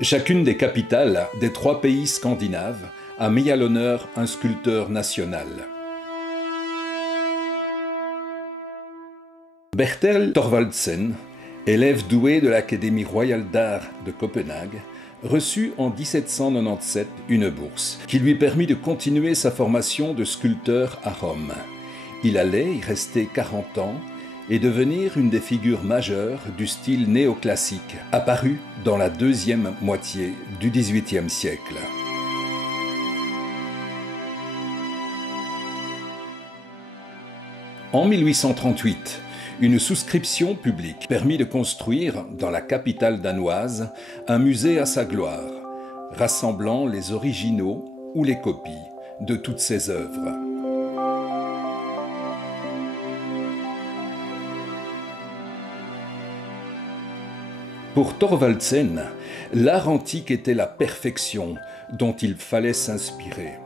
Chacune des capitales des 3 pays scandinaves a mis à l'honneur un sculpteur national. Bertel Thorvaldsen, élève doué de l'Académie royale d'art de Copenhague, reçut en 1797 une bourse qui lui permit de continuer sa formation de sculpteur à Rome. Il allait y rester 40 ans et devenir une des figures majeures du style néoclassique, apparu dans la deuxième moitié du XVIIIe siècle. En 1838, une souscription publique permit de construire, dans la capitale danoise, un musée à sa gloire, rassemblant les originaux ou les copies de toutes ses œuvres. Pour Thorvaldsen, l'art antique était la perfection dont il fallait s'inspirer.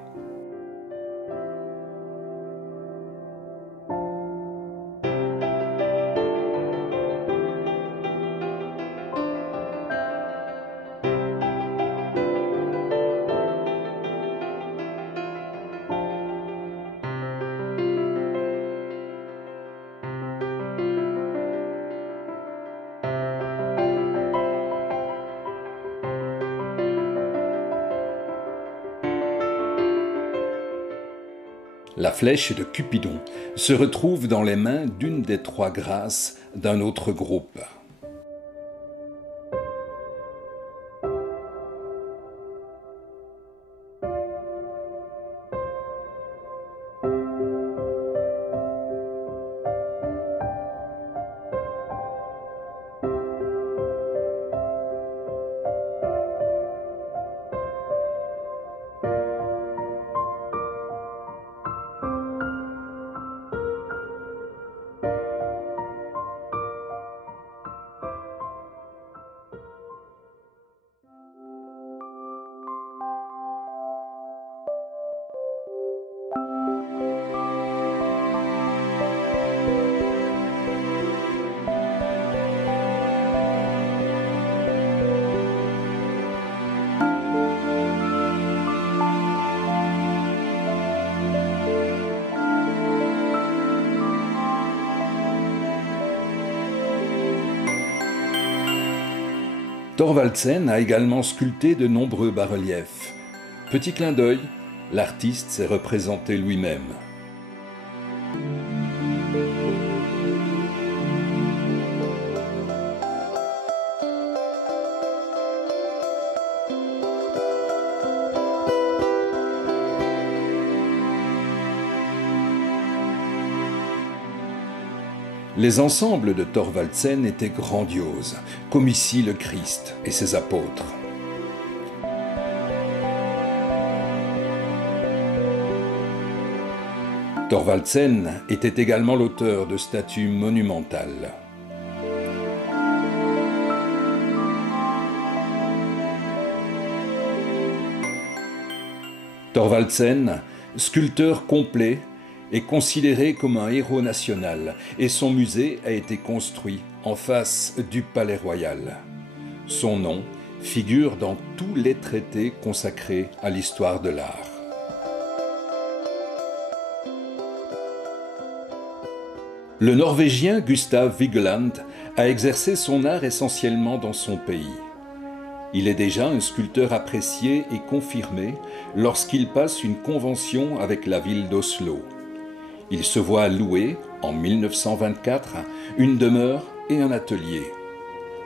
La flèche de Cupidon se retrouve dans les mains d'une des 3 grâces d'un autre groupe. Thorvaldsen a également sculpté de nombreux bas-reliefs. Petit clin d'œil, l'artiste s'est représenté lui-même. Les ensembles de Thorvaldsen étaient grandioses, comme ici le Christ et ses apôtres. Thorvaldsen était également l'auteur de statues monumentales. Thorvaldsen, sculpteur complet, est considéré comme un héros national et son musée a été construit en face du Palais Royal. Son nom figure dans tous les traités consacrés à l'histoire de l'art. Le Norvégien Gustav Vigeland a exercé son art essentiellement dans son pays. Il est déjà un sculpteur apprécié et confirmé lorsqu'il passe une convention avec la ville d'Oslo. Il se voit louer, en 1924, une demeure et un atelier.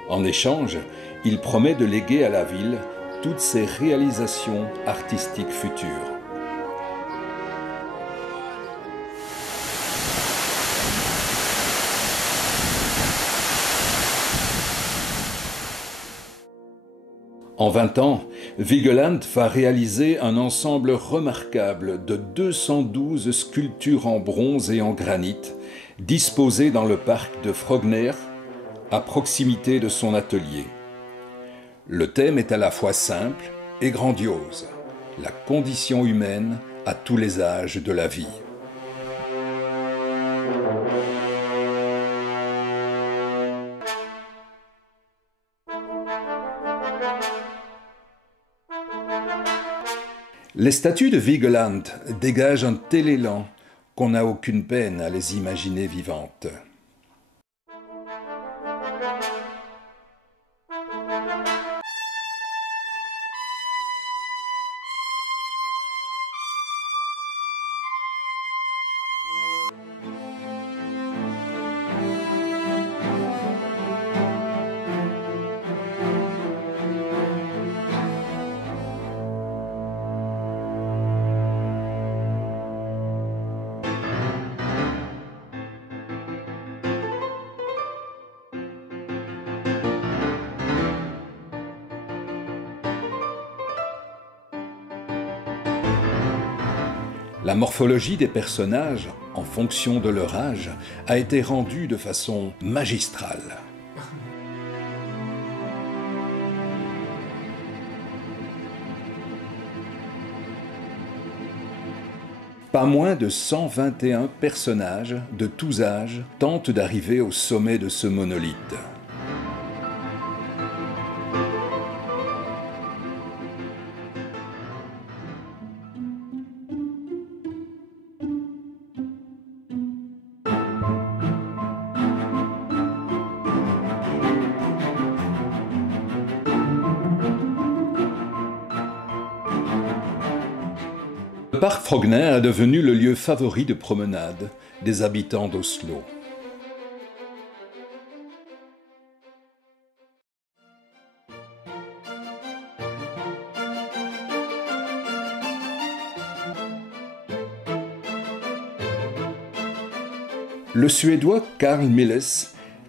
En échange, il promet de léguer à la ville toutes ses réalisations artistiques futures. En 20 ans, Vigeland va réaliser un ensemble remarquable de 212 sculptures en bronze et en granit, disposées dans le parc de Frogner, à proximité de son atelier. Le thème est à la fois simple et grandiose. la condition humaine à tous les âges de la vie. Les statues de Vigeland dégagent un tel élan qu'on n'a aucune peine à les imaginer vivantes. La morphologie des personnages, en fonction de leur âge, a été rendue de façon magistrale. Pas moins de 121 personnages de tous âges tentent d'arriver au sommet de ce monolithe. Le parc Frogner est devenu le lieu favori de promenade des habitants d'Oslo. Le Suédois Carl Milles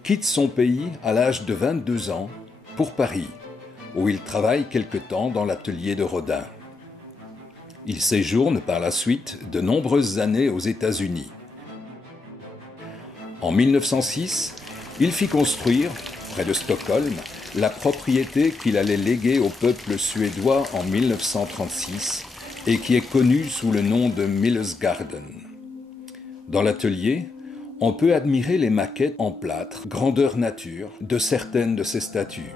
quitte son pays à l'âge de 22 ans pour Paris, où il travaille quelque temps dans l'atelier de Rodin. Il séjourne par la suite de nombreuses années aux États-Unis. En 1906, il fit construire, près de Stockholm, la propriété qu'il allait léguer au peuple suédois en 1936 et qui est connue sous le nom de Milles Garden. Dans l'atelier, on peut admirer les maquettes en plâtre, grandeur nature, de certaines de ces statues.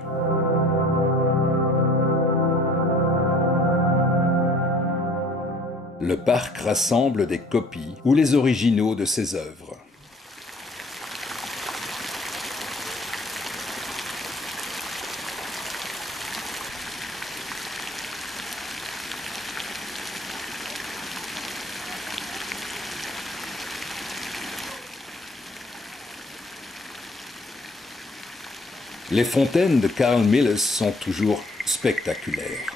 Le parc rassemble des copies ou les originaux de ses œuvres. Les fontaines de Carl Milles sont toujours spectaculaires.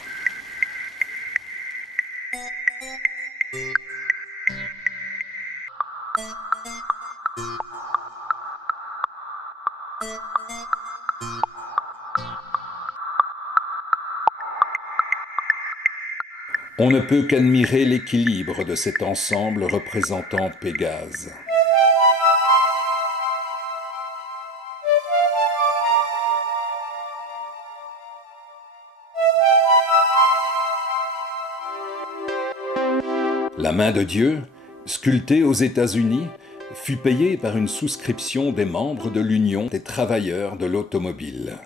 On ne peut qu'admirer l'équilibre de cet ensemble représentant Pégase. La main de Dieu, sculptée aux États-Unis, fut payée par une souscription des membres de l'Union des travailleurs de l'automobile.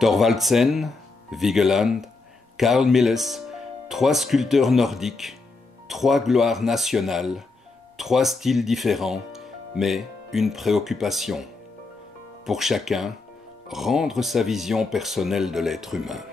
Thorvaldsen, Vigeland, Carl Milles, 3 sculpteurs nordiques, 3 gloires nationales, 3 styles différents, mais une préoccupation. Pour chacun, rendre sa vision personnelle de l'être humain.